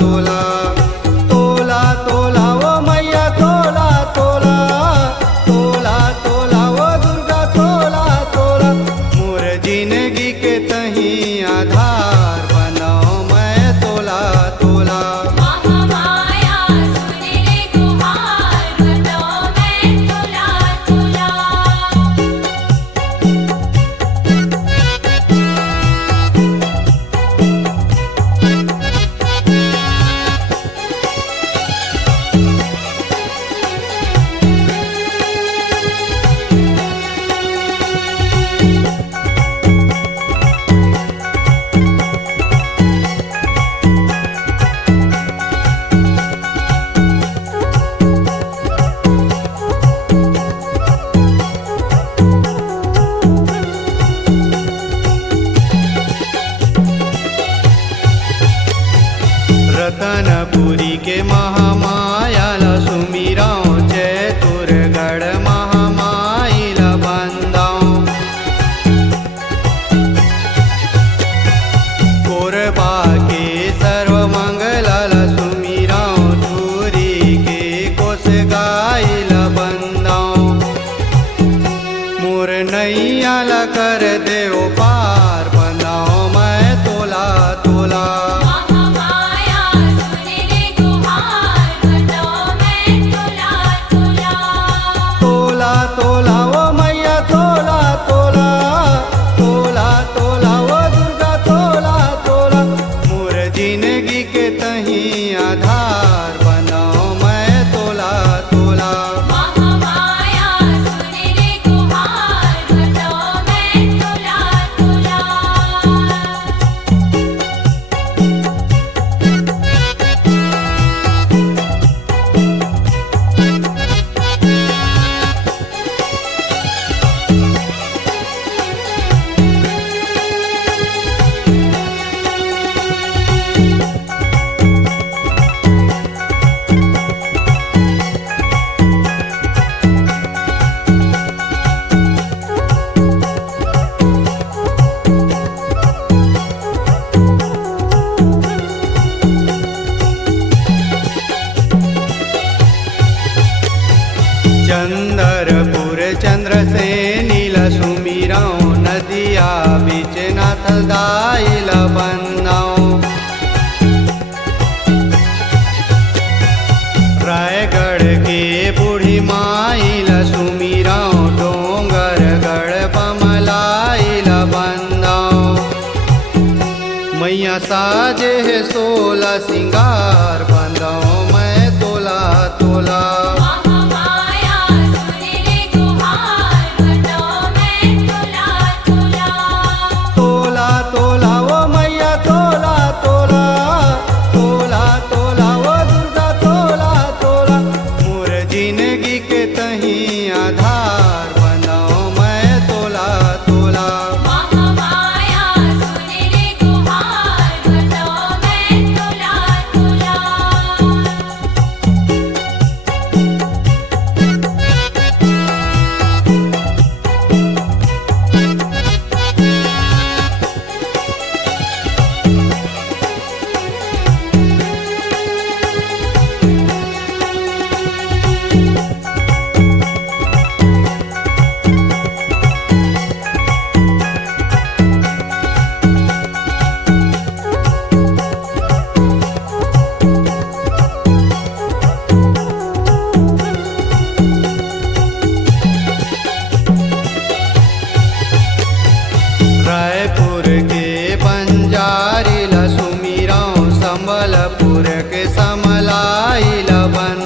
तोला तोला तोला वो मैया तोला तोला तोला तोला वो दुर्गा तोला तोला मोर जिंदगी के तही आधार बनाओ मैं तोला तोला महामाया सुन ले गुहार बनाओ मैं तोला तोला। रतनपुरी के महामाया ला सुमिराओ चतुरगढ़ महामाई ला बंदाओ कोरबा के सर्वमंगल ला सुमिराओ धूरी के कोस गाई ला बंदाओ मोर नैया ला कर देओ पार बनाओ मैं तोला तोला महामाया सुन ले गुहार बनाओ मैं तोला तोला। तोला तोला वो मैया तोला तोला तोला तोला वो दुर्गा तोला तोला मोर जिंदगी के तही आधार बनाओ मैं तोला तोला महामाया सुन ले गुहार बनाओ मैं तोला तोला। चंदरपुर चंद्रसेनी ला सुमिराओ नदिया बीच नाथ दाई ला बंदाओ रायगढ़ के बूढ़ी माई ला सुमिराओ डोंगरगढ़ बमलाई ला बंदाओ मैया साजे है 16 सिंगार बंदाओ मैं तोला तोला महामाया सुन ले गुहार बनाओ मैं तोला तोला। तोला तोला वो मैया तोला तोला तोला तोला वो दुर्गा तोला तोला मोर जिंदगी के तही आधार बनाओ मैं तोला तोला महामाया सुन ले गुहार बनाओ मैं तोला तोला। रायपुर के बंजारी ला सुमिराओ संबलपुर के समलाई ला बन